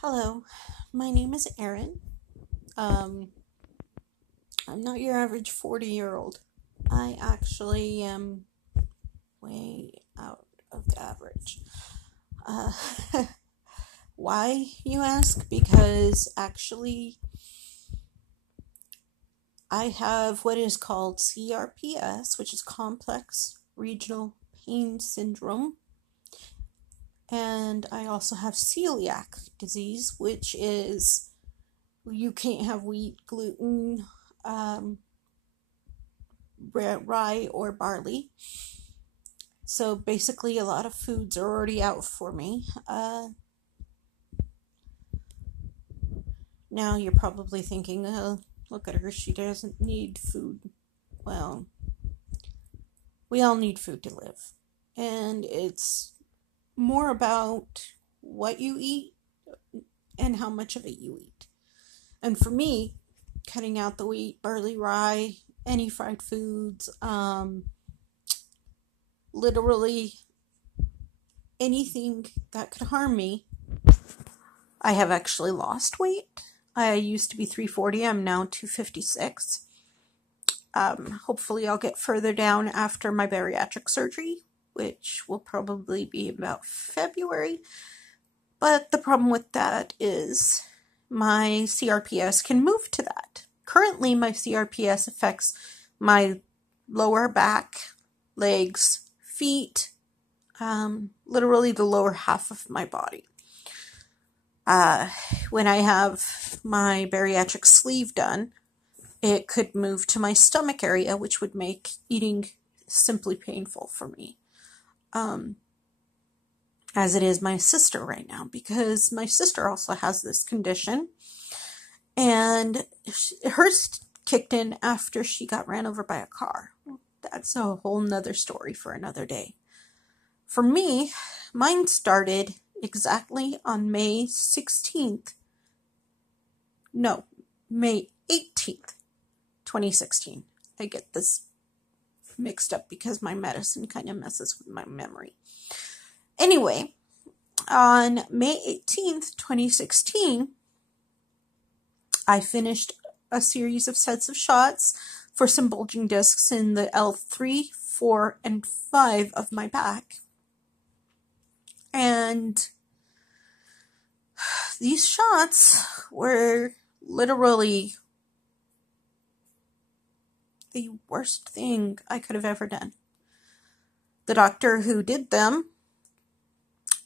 Hello, my name is Erin. Um, I'm not your average 40-year-old. I actually am way out of the average. Uh, why, you ask? Because actually, I have what is called CRPS, which is Complex Regional Pain Syndrome, and I also have celiac disease, which is you can't have wheat, gluten, um, rye or barley. So basically, a lot of foods are already out for me. Now you're probably thinking, oh, look at her, she doesn't need food. Well, we all need food to live. And it's more about what you eat and how much of it you eat. And for me, cutting out the wheat, barley, rye, any fried foods, literally anything that could harm me. I have actually lost weight. I used to be 340. I'm now 256. Hopefully I'll get further down after my bariatric surgery, which will probably be about February. But the problem with that is my CRPS can move to that. Currently, my CRPS affects my lower back, legs, feet, literally the lower half of my body. When I have my bariatric sleeve done, it could move to my stomach area, which would make eating simply painful for me. As it is my sister right now, because my sister also has this condition, and hers kicked in after she got ran over by a car. That's a whole nother story for another day. For me, mine started exactly on May 16th. No, May 18th, 2016. I get this mixed up because my medicine kind of messes with my memory. Anyway, on May 18th, 2016, I finished a series of sets of shots for some bulging discs in the L3, 4, and 5 of my back. And these shots were literally the worst thing I could have ever done. The doctor who did them,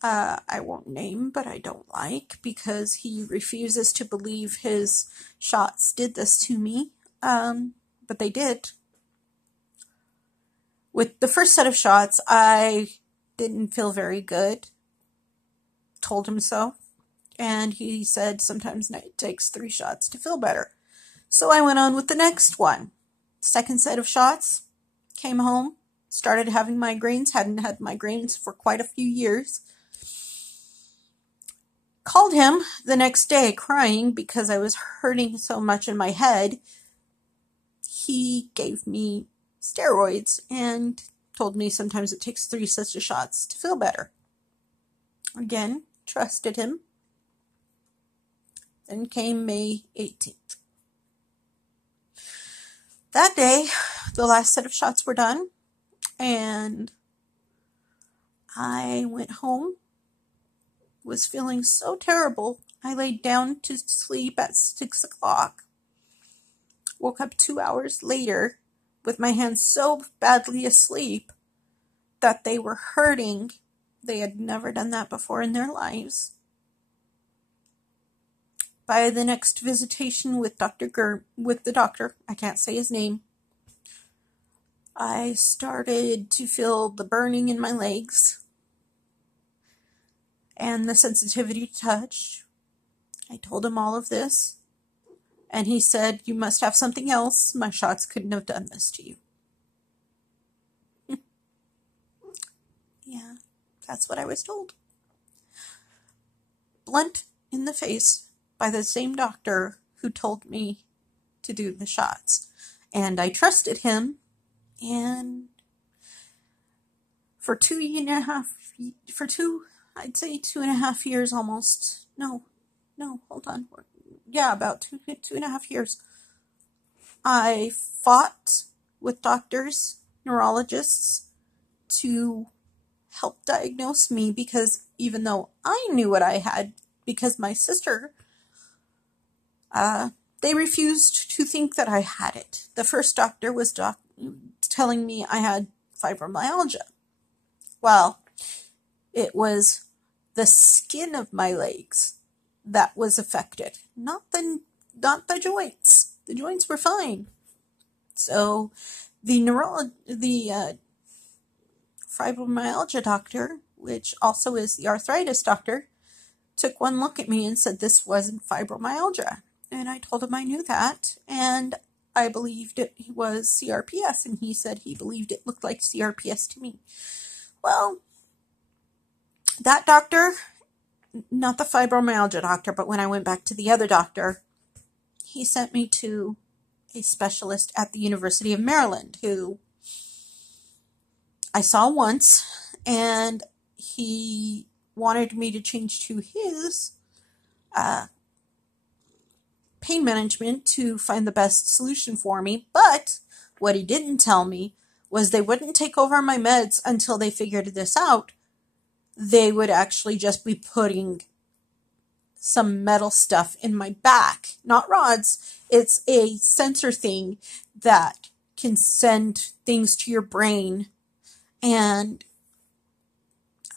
I won't name, but I don't like, because he refuses to believe his shots did this to me. But they did. With the first set of shots, I didn't feel very good. Told him so. And he said sometimes it takes 3 shots to feel better. So I went on with the next one. Second set of shots, came home, started having migraines, hadn't had migraines for quite a few years. Called him the next day crying because I was hurting so much in my head. He gave me steroids and told me sometimes it takes 3 sets of shots to feel better. Again, trusted him. Then came May 18th. That day, the last set of shots were done, and I went home, was feeling so terrible. I laid down to sleep at 6 o'clock. Woke up 2 hours later with my hands so badly asleep that they were hurting. They had never done that before in their lives. By the next visitation with the doctor, I can't say his name, I started to feel the burning in my legs and the sensitivity to touch. I told him all of this, and he said, "You must have something else. My shots couldn't have done this to you." Yeah, that's what I was told. Blunt in the face by the same doctor who told me to do the shots. And I trusted him, and for 2.5 years almost, no, No, hold on. Yeah, about 2.5 years. I fought with doctors, neurologists, to help diagnose me because even though I knew what I had, because my sister, uh, they refused to think that I had it. The first doctor was telling me I had fibromyalgia. Well, it was the skin of my legs that was affected, not the joints. The joints were fine. So the fibromyalgia doctor, which also is the arthritis doctor, took one look at me and said this wasn't fibromyalgia. And I told him I knew that, and I believed it was CRPS, and he said he believed it looked like CRPS to me. Well, that doctor, not the fibromyalgia doctor, but when I went back to the other doctor, he sent me to a specialist at the University of Maryland who I saw once, and he wanted me to change to his pain management to find the best solution for me. But what he didn't tell me was they wouldn't take over my meds until they figured this out. They would actually just be putting some metal stuff in my back, not rods. It's a sensor thing that can send things to your brain. And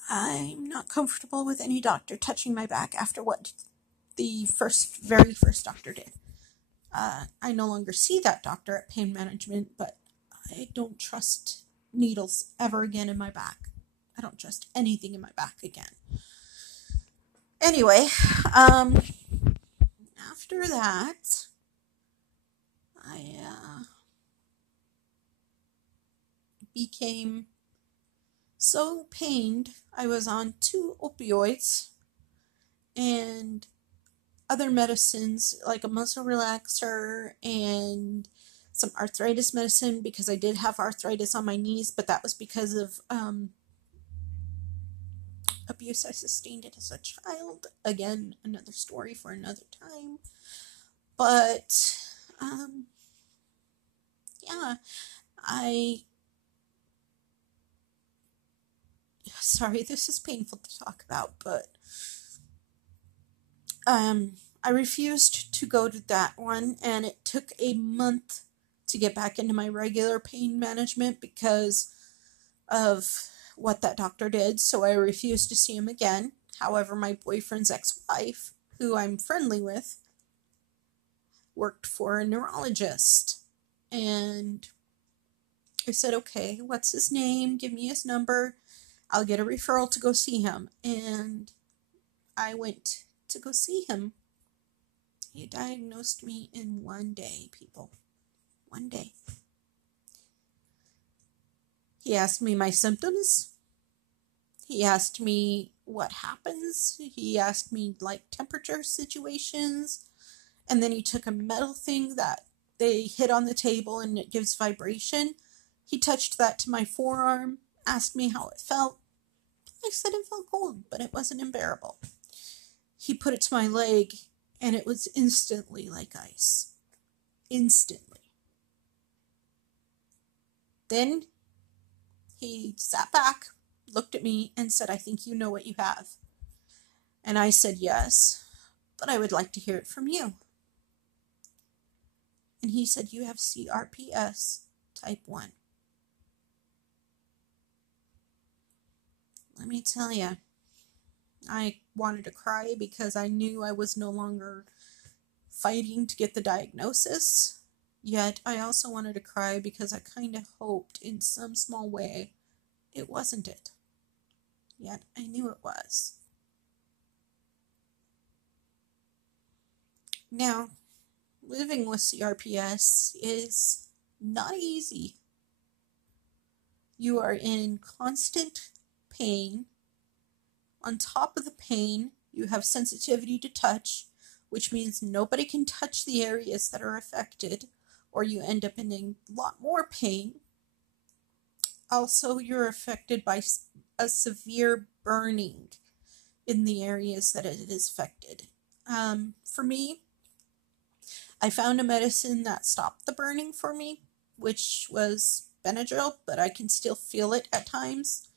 I'm not comfortable with any doctor touching my back after what the very first doctor did. I no longer see that doctor at pain management, but I don't trust needles ever again in my back. I don't trust anything in my back again. Anyway, after that, I became so pained. I was on 2 opioids and other medicines like a muscle relaxer and some arthritis medicine because I did have arthritis on my knees, but that was because of abuse I sustained as a child. Again, another story for another time. But yeah, sorry, this is painful to talk about, but I refused to go to that one, and it took a month to get back into my regular pain management because of what that doctor did, so I refused to see him again. However, my boyfriend's ex-wife, who I'm friendly with, worked for a neurologist, and I said, okay, what's his name? Give me his number. I'll get a referral to go see him. And I went to go see him. He diagnosed me in one day, people. One day. He asked me my symptoms. He asked me what happens. He asked me like temperature situations. And then he took a metal thing that they hit on the table and it gives vibration. He touched that to my forearm, asked me how it felt. I said it felt cold, but it wasn't unbearable. He put it to my leg, and it was instantly like ice. Instantly. Then he sat back, looked at me, and said, I think you know what you have. And I said, yes, but I would like to hear it from you. And he said, you have CRPS type 1. Let me tell you, I wanted to cry because I knew I was no longer fighting to get the diagnosis. Yet I also wanted to cry because I kind of hoped in some small way it wasn't it. Yet I knew it was. Now, living with CRPS is not easy. You are in constant pain. On top of the pain, you have sensitivity to touch, which means nobody can touch the areas that are affected, or you end up in a lot more pain. Also, you're affected by a severe burning in the areas that it is affected. For me, I found a medicine that stopped the burning for me, which was Benadryl, but I can still feel it at times,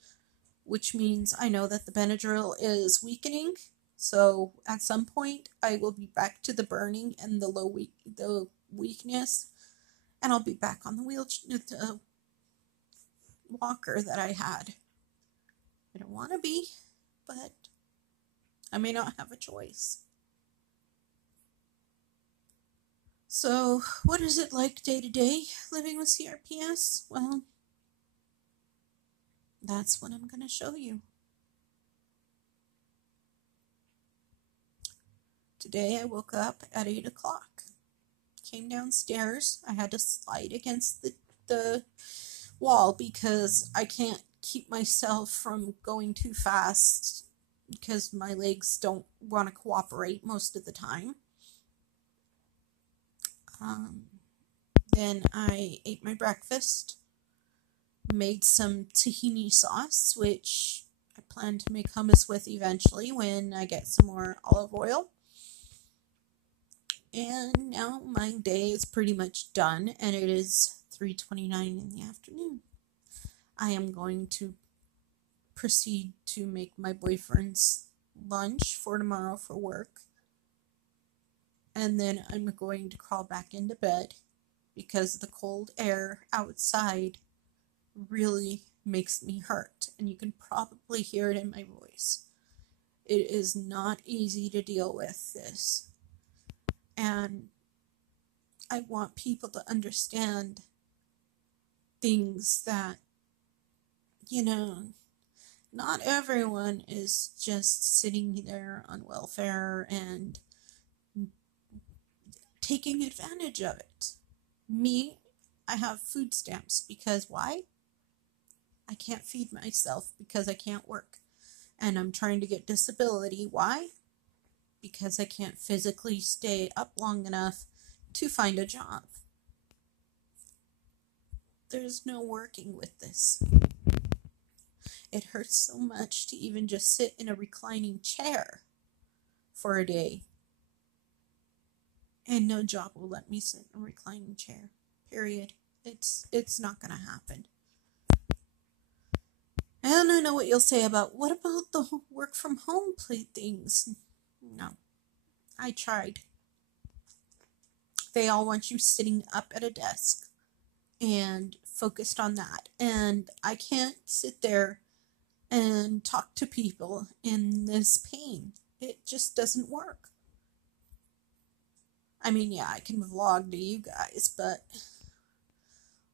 which means I know that the Benadryl is weakening. So at some point, I will be back to the burning and the weakness, and I'll be back on the the walker that I had. I don't want to be, but I may not have a choice. So, what is it like day to day living with CRPS? Well, that's what I'm going to show you. Today I woke up at 8 o'clock, came downstairs. I had to slide against the wall because I can't keep myself from going too fast because my legs don't want to cooperate most of the time. Um, then I ate my breakfast, made some tahini sauce, which I plan to make hummus with eventually when I get some more olive oil. And now my day is pretty much done, and it is 3:29 in the afternoon. I am going to proceed to make my boyfriend's lunch for tomorrow for work. And then I'm going to crawl back into bed because the cold air outside really makes me hurt. And you can probably hear it in my voice. It is not easy to deal with this. And I want people to understand things that, not everyone is just sitting there on welfare and taking advantage of it. Me, I have food stamps because why? I can't feed myself because I can't work. And I'm trying to get disability. Why? Because I can't physically stay up long enough to find a job. There's no working with this. It hurts so much to even just sit in a reclining chair for a day. And no job will let me sit in a reclining chair. Period. It's not going to happen. And I know what you'll say about, what about the work from home things? No. I tried. They all want you sitting up at a desk and focused on that. And I can't sit there and talk to people in this pain. It just doesn't work. I mean, yeah, I can vlog to you guys, but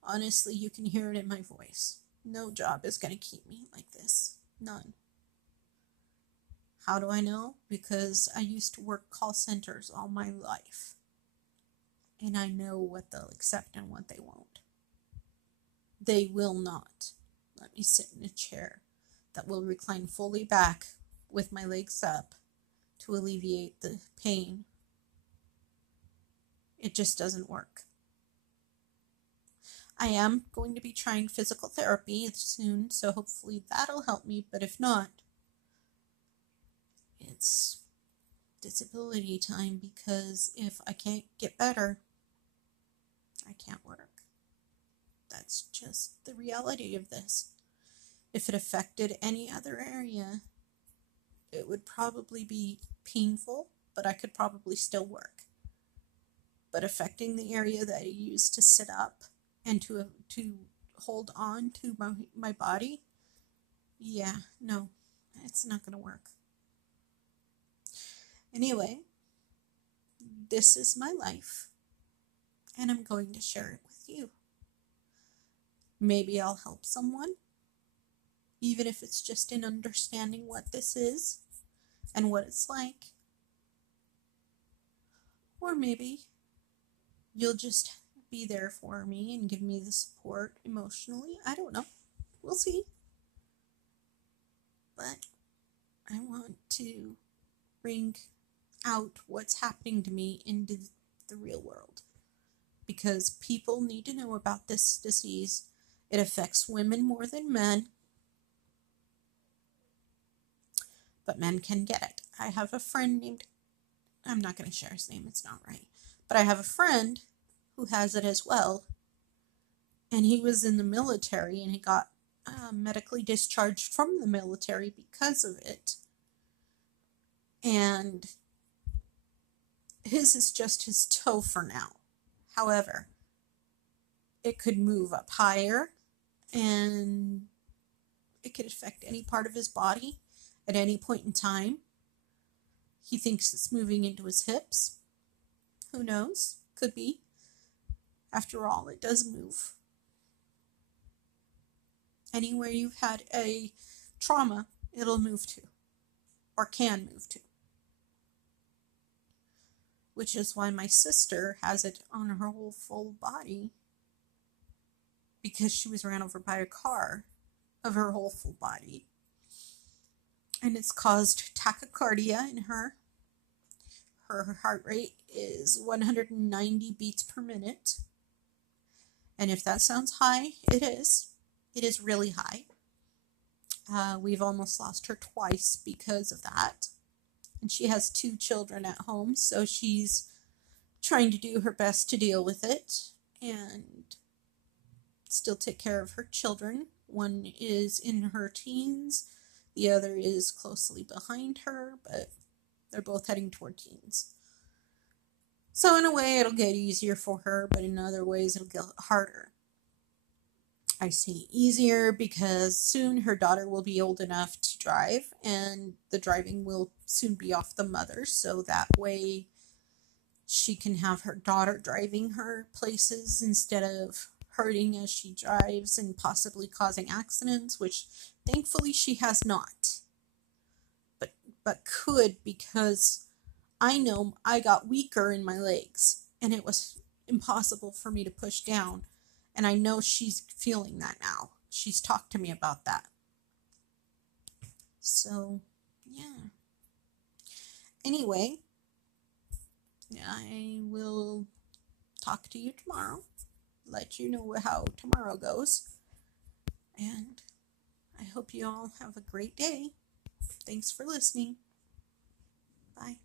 honestly, you can hear it in my voice. No job is going to keep me like this. None. How do I know? Because I used to work call centers all my life. And I know what they'll accept and what they won't. They will not let me sit in a chair that will recline fully back with my legs up to alleviate the pain. It just doesn't work. I am going to be trying physical therapy soon, so hopefully that'll help me, but if not, it's disability time, because if I can't get better, I can't work. That's just the reality of this. If it affected any other area, it would probably be painful, but I could probably still work. But affecting the area that I use to sit up and to hold on to my body, yeah, no, it's not going to work. Anyway, this is my life, and I'm going to share it with you. Maybe I'll help someone, even if it's just in understanding what this is and what it's like. Or maybe you'll just be there for me and give me the support emotionally. I don't know. We'll see. But I want to bring out what's happening to me into the real world, because people need to know about this disease. It affects women more than men, but men can get it. I have a friend named I'm not going to share his name, it's not right. But I have a friend who has it as well, and he was in the military, and he got medically discharged from the military because of it. And his is just his toe for now. However, it could move up higher, and it could affect any part of his body at any point in time. He thinks it's moving into his hips. Who knows? Could be. After all, it does move. Anywhere you've had a trauma, it'll move to, or can move to. Which is why my sister has it on her whole full body, because she was ran over by a car of her whole full body. And it's caused tachycardia in her. Her heart rate is 190 beats per minute. And if that sounds high, it is. It is really high. We've almost lost her twice because of that. And she has 2 children at home, so she's trying to do her best to deal with it and still take care of her children. One is in her teens, the other is closely behind her, but they're both heading toward teens. So in a way, it'll get easier for her, but in other ways, it'll get harder. I say easier because soon her daughter will be old enough to drive, and the driving will soon be off the mother, so that way she can have her daughter driving her places instead of hurting as she drives and possibly causing accidents, which thankfully she has not. But could, because I know I got weaker in my legs and it was impossible for me to push down. And I know she's feeling that now. She's talked to me about that. So, yeah. Anyway, I will talk to you tomorrow. Let you know how tomorrow goes. And I hope you all have a great day. Thanks for listening. Bye.